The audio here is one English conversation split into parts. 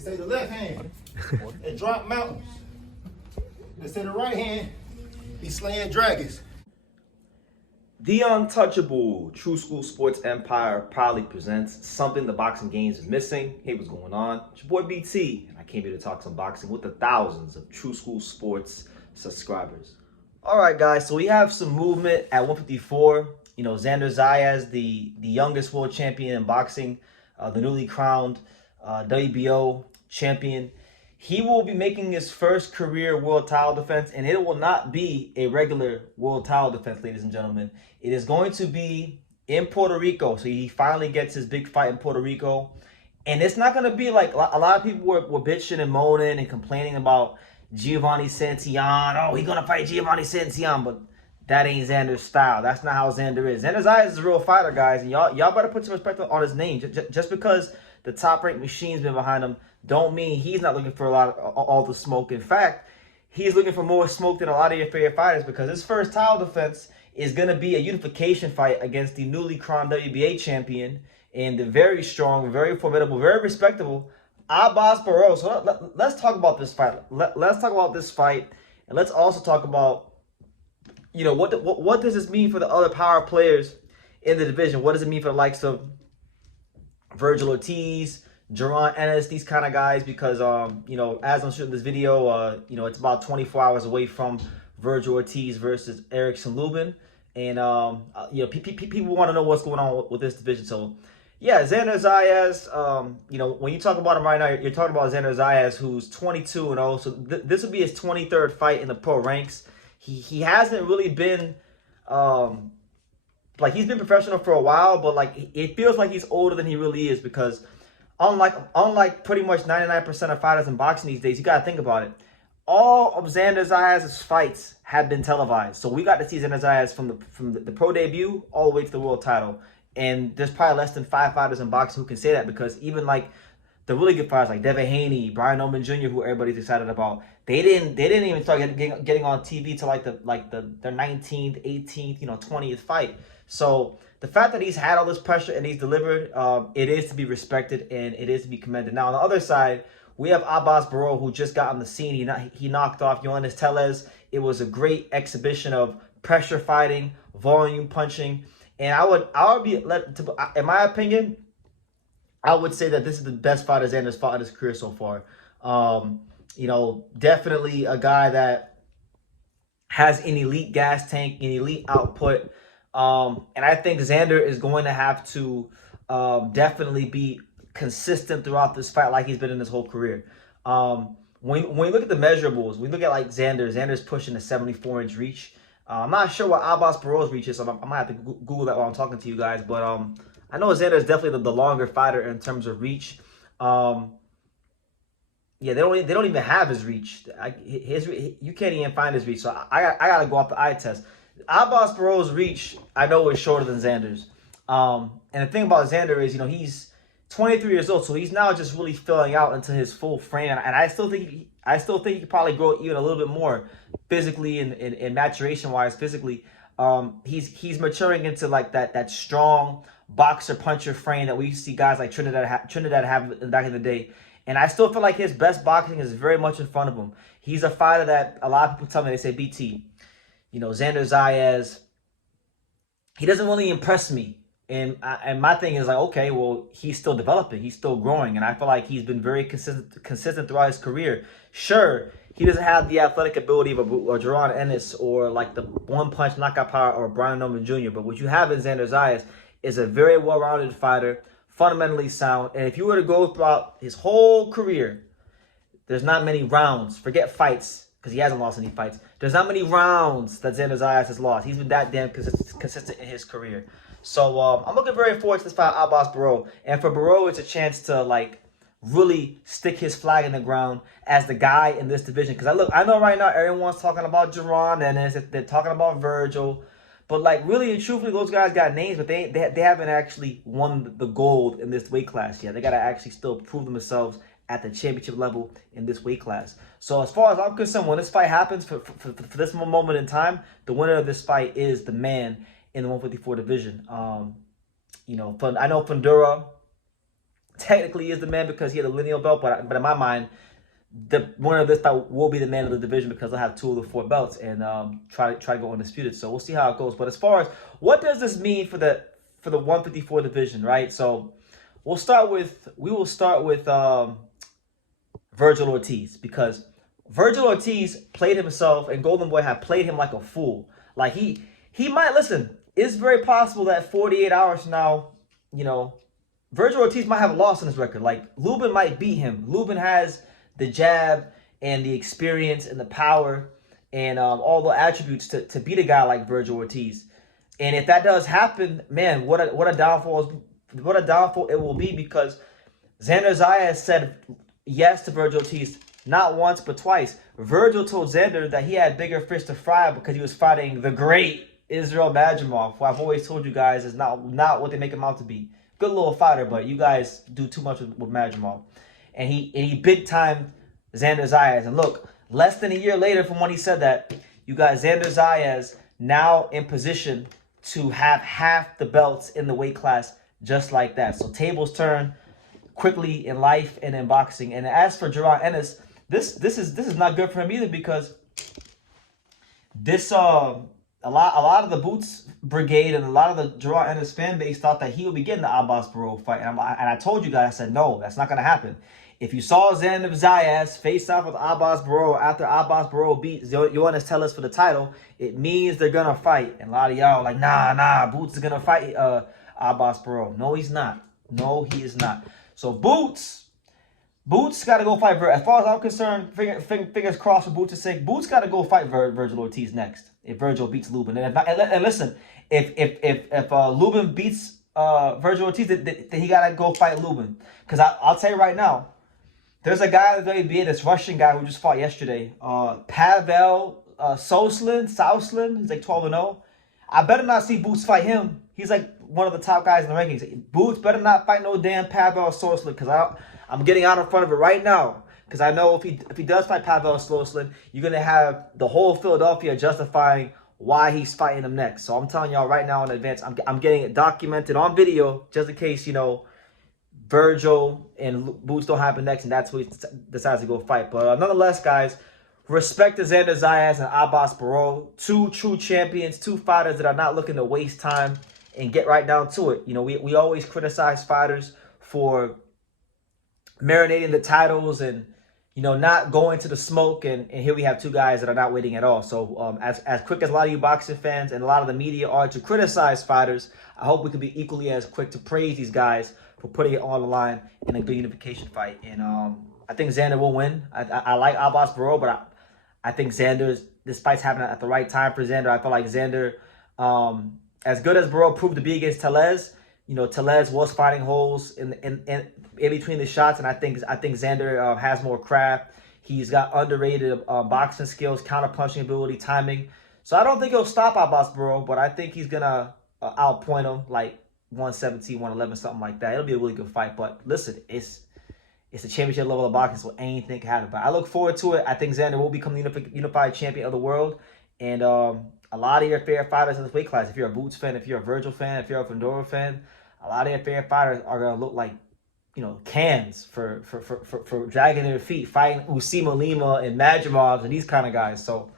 They say the left hand, it drop mountains. They say the right hand, be slaying dragons. The Untouchable True School Sports Empire proudly presents something the boxing games is missing. Hey, what's going on? It's your boy BT, and I came here to talk some boxing with the thousands of True School Sports subscribers. All right, guys, so we have some movement at 154. You know, Xander Zayas, the youngest world champion in boxing, the newly crowned WBO champion. He will be making his first career world title defense, and it will not be a regular world title defense, ladies and gentlemen. It is going to be in Puerto Rico. So he finally gets his big fight in Puerto Rico. And it's not going to be like a lot of people were bitching and moaning and complaining about Giovanni Santillan. Oh, he's going to fight Giovanni Santillan, but that ain't Xander's style. That's not how Xander is. Xander Zayas is a real fighter, guys, and y'all better put some respect on his name. Just because the top-ranked machine's been behind him don't mean he's not looking for all the smoke. In fact, he's looking for more smoke than a lot of your favorite fighters, because his first title defense is going to be a unification fight against the newly crowned WBA champion and the very strong, very formidable, very respectable Abass Baraou. So let's talk about this fight. Let's talk about this fight, and let's also talk about, you know, what does this mean for the other power players in the division? What does it mean for the likes of Vergil Ortiz, Jerron Ennis, these kind of guys? Because you know, as I'm shooting this video, you know, it's about 24 hours away from Vergil Ortiz versus Erickson Lubin, and you know, people want to know what's going on with this division. So yeah, Xander Zayas, you know, when you talk about him right now, you're talking about Xander Zayas, who's 22-0. So this would be his 23rd fight in the pro ranks. He hasn't really been like, he's been professional for a while, but like it feels like he's older than he really is, because unlike pretty much 99% of fighters in boxing these days, you got to think about it. All of Xander Zayas' fights have been televised. So we got to see Xander Zayas from the pro debut all the way to the world title. And there's probably less than 5 fighters in boxing who can say that, because even like the really good fighters like Devin Haney, Brian Norman Jr., who everybody's excited about, they didn't even start getting on TV till their 19th, 18th, you know, 20th fight. So the fact that he's had all this pressure and he's delivered, it is to be respected and it is to be commended. Now on the other side, we have Abass Baraou, who just got on the scene. He knocked off Yoenis Tellez. It was a great exhibition of pressure fighting, volume punching, and I would be in my opinion, I would say that this is the best fighter Xander's fought in his career so far. You know, definitely a guy that has an elite gas tank, an elite output. And I think Xander is going to have to definitely be consistent throughout this fight, like he's been in his whole career. When you look at the measurables, we look at like Xander's pushing a 74-inch reach. I'm not sure what Abass Baraou's reach is, so I might have to Google that while I'm talking to you guys. But I know Xander is definitely the longer fighter in terms of reach. Yeah, they don't even have his reach. You can't even find his reach. So I gotta go off the eye test. Abass Baraou's reach, I know, is shorter than Xander's. And the thing about Xander is, you know, he's 23 years old, so he's now just really filling out into his full frame. And I still think he could probably grow even a little bit more physically and maturation wise. Physically, he's maturing into like that strong boxer puncher frame that we used to see guys like Trinidad have back in the day. And I still feel like his best boxing is very much in front of him. He's a fighter that a lot of people tell me, they say, BT, you know, Xander Zayas, he doesn't really impress me. And my thing is like, okay, well, he's still developing. He's still growing. And I feel like he's been very consistent throughout his career. Sure, he doesn't have the athletic ability of a Jerron Ennis or like the one-punch knockout power or Brian Norman Jr. But what you have in Xander Zayas is a very well-rounded fighter, fundamentally sound. And if you were to go throughout his whole career, there's not many rounds. Forget fights, because he hasn't lost any fights. There's not many rounds that Xander Zayas has lost. He's been that damn consistent in his career. So I'm looking very forward to this fight, Abass Baraou. And for Baraou, it's a chance to like really stick his flag in the ground as the guy in this division. Because I know right now everyone's talking about Jerron Ennis, they're talking about Vergil, but like really and truthfully, those guys got names, but they haven't actually won the gold in this weight class yet. They got to actually still prove themselves at the championship level in this weight class. So as far as I'm concerned, when this fight happens, for this moment in time, the winner of this fight is the man in the 154 division. You know, I know Fundura technically is the man because he had a lineal belt, but in my mind, the winner of this fight will be the man of the division because they'll have 2 of the 4 belts and try to go undisputed. So we'll see how it goes. But as far as what does this mean for the 154 division, right? So we will start with Vergil Ortiz, because Vergil Ortiz played himself and Golden Boy have played him like a fool. Like he might, listen, it's very possible that 48 hours from now, you know, Vergil Ortiz might have a loss on his record. Like Lubin might beat him. Lubin has the jab and the experience and the power and all the attributes to beat a guy like Vergil Ortiz. And if that does happen, man, what a downfall it will be, because Xander Zayas said yes to Vergil Ortiz not once but twice. Vergil told Xander that he had bigger fish to fry because he was fighting the great Israel Madrimov, who I've always told you guys is not what they make him out to be. Good little fighter, but you guys do too much with Madrimov. And he big time Xander Zayas. And look, less than a year later from when he said that, you got Xander Zayas now in position to have half the belts in the weight class just like that. So tables turn quickly in life and in boxing. And as for Jaron Ennis, this is not good for him either, because this a lot of the Boots Brigade and a lot of the Jaron Ennis fan base thought that he would be getting the Abass Baraou fight. And I told you guys, I said, no, that's not going to happen. If you saw Xander Zayas face off with Abass Baraou after Abass Baraou beats Joannes Tellez for the title, it means they're going to fight. And a lot of y'all are like, nah, Boots is going to fight Abass Baraou. No, he's not. No, he is not. So Boots got to go fight Vergil. As far as I'm concerned, fingers crossed for Boots' sake, Boots got to go fight Vergil Ortiz next if Vergil beats Lubin. And listen, if Lubin beats Vergil Ortiz, then he got to go fight Lubin. Because I'll tell you right now, there's a guy in the WBA, this Russian guy who just fought yesterday, Pavel Souslin, he's like 12-0. I better not see Boots fight him. He's like one of the top guys in the rankings. Boots better not fight no damn Pavel Souslin, because I'm getting out in front of it right now. Because I know if he does fight Pavel Souslin, you're going to have the whole Philadelphia justifying why he's fighting him next. So I'm telling y'all right now in advance, I'm getting it documented on video just in case, you know, Vergil and Boots don't happen next, and that's who he decides to go fight. But nonetheless, guys, respect to Xander Zayas and Abass Baraou, 2 true champions, 2 fighters that are not looking to waste time and get right down to it. You know, we always criticize fighters for marinating the titles and, you know, not going to the smoke, and here we have 2 guys that are not waiting at all. So as quick as a lot of you boxing fans and a lot of the media are to criticize fighters, I hope we can be equally as quick to praise these guys for putting it on the line in a good unification fight. And I think Xander will win. I like Abass Baraou, but I think this fight's happening at the right time for Xander. I feel like Xander, as good as Baraou proved to be against Tellez, you know, Tellez was finding holes in between the shots, and I think Xander has more craft. He's got underrated boxing skills, counter-punching ability, timing. So I don't think he'll stop Abass Baraou, but I think he's going to outpoint him like 117, 111, something like that. It'll be a really good fight. But listen, it's a championship level of boxing, so anything can happen. But I look forward to it. I think Xander will become the unified champion of the world. And a lot of your favorite fighters in this weight class, if you're a Boots fan, if you're a Vergil fan, if you're a Fedorov fan, a lot of your favorite fighters are going to look like, you know, cans for dragging their feet, fighting Usima Lima and Madrimov and these kind of guys. So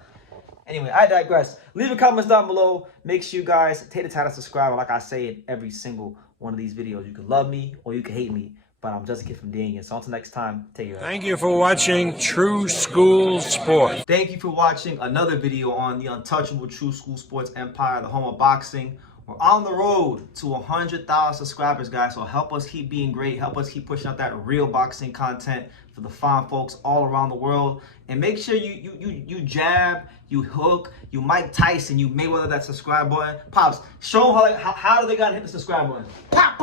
anyway, I digress. Leave your comments down below. Make sure you guys take the time to subscribe. Like I say in every single one of these videos, you can love me or you can hate me, but I'm just a kid from Daniel. So until next time, take care. Thank you for watching True School Sports. Thank you for watching another video on the untouchable True School Sports empire, the home of boxing. We're on the road to 100,000 subscribers, guys. So help us keep being great. Help us keep pushing out that real boxing content for the fine folks all around the world. And make sure you jab, you hook, you Mike Tyson, you Mayweather that subscribe button. Pops, show them how they gotta hit the subscribe button. Pop!